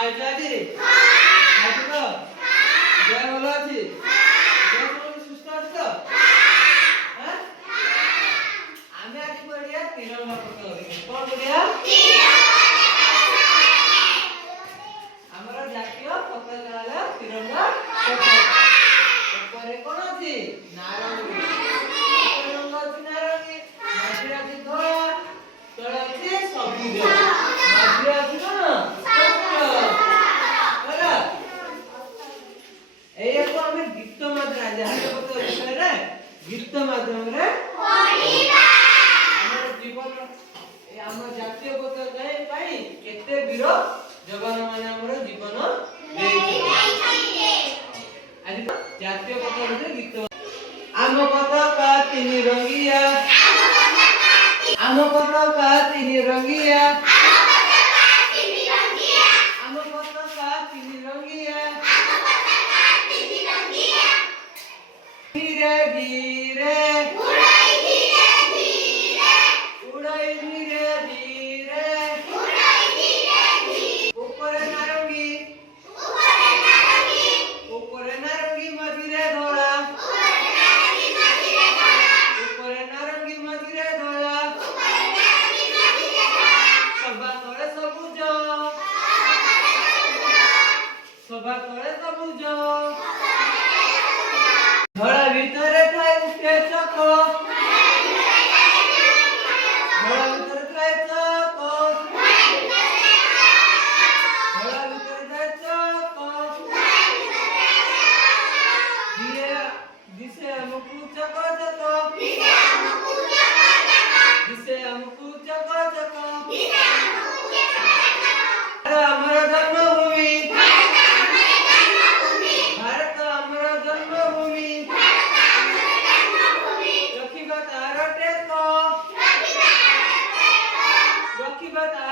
ଖାଇଛ ଆଜି? ଖାଇଛୁ ତ? ଦେହ ଭଲ ଅଛି? ଦେହ ସବୁ ସୁସ୍ଥ ଅଛି ତ? ଆଁ? ଆମେ ଆଜି ପଢିବା ତିରଙ୍ଗା ପତାକା ଦେଖିବା। କଣ ପଢିବା? ଆମର ଜାତୀୟ ପତାକା ହେଲା ତିରଙ୍ଗା ପତାକା। ଉପରେ କଣ ଅଛି? ନାରଙ୍ଗୀ। ଉପରେ ରଙ୍ଗ ଅଛି ନାରଙ୍ଗୀ। ମଝିରେ ଅଛି ଧଳା। ତଳେ ଅଛି ସବୁଜ। ମଝିରେ ଅଛି କଣ? ହେଲା? ଏଇଆକୁ ଆମେ ଗୀତ ମାଧ୍ୟମରେ ଜାତୀୟ ପତାକା ବିଷୟରେ ଗୀତ ମାଧ୍ୟମରେ ପଢିବା। ଆମର ଜୀବନ ଆମ ଜାତୀୟ ପତାକା ପାଇଁ କେତେ ବୀର ଯବାନ ମାନେ ଆମର ଜୀବନ ଦେଇଛନ୍ତି। ଆଜି ଜାତୀୟ ପତାକା ବିଷୟରେ ଗୀତ। ଆମ ପତାକା ତିନି ରଙ୍ଗିଆ। ଆମ ପତାକା ତିନି ରଙ୍ଗିଆ। ଆମ ପତାକା ତିନି ରଙ୍ଗିଆ। धीरे धीरे उड़ाई धीरे धीरे उड़ाई धीरे धीरे उड़ाई धीरे धीरे ऊपरे नारंगी ऊपरे नारंगी मझिरे धोला ऊपरे नारंगी मझिरे धोला ऊपरे नारंगी मझिरे धोला ऊपरे नारंगी मझिरे धोला सभा तळे सबुज सभा तळे सबुज धड़ा भीतर थाए उठे चको धड़ा भीतर थाए चको धड़ा भीतर थाए चको दिसे हमकु चको चको दिसे हमकु चको चको अमर जन्मभूमि भारत अमर जन्मभूमि रखिबा तार टेको रखिबा तार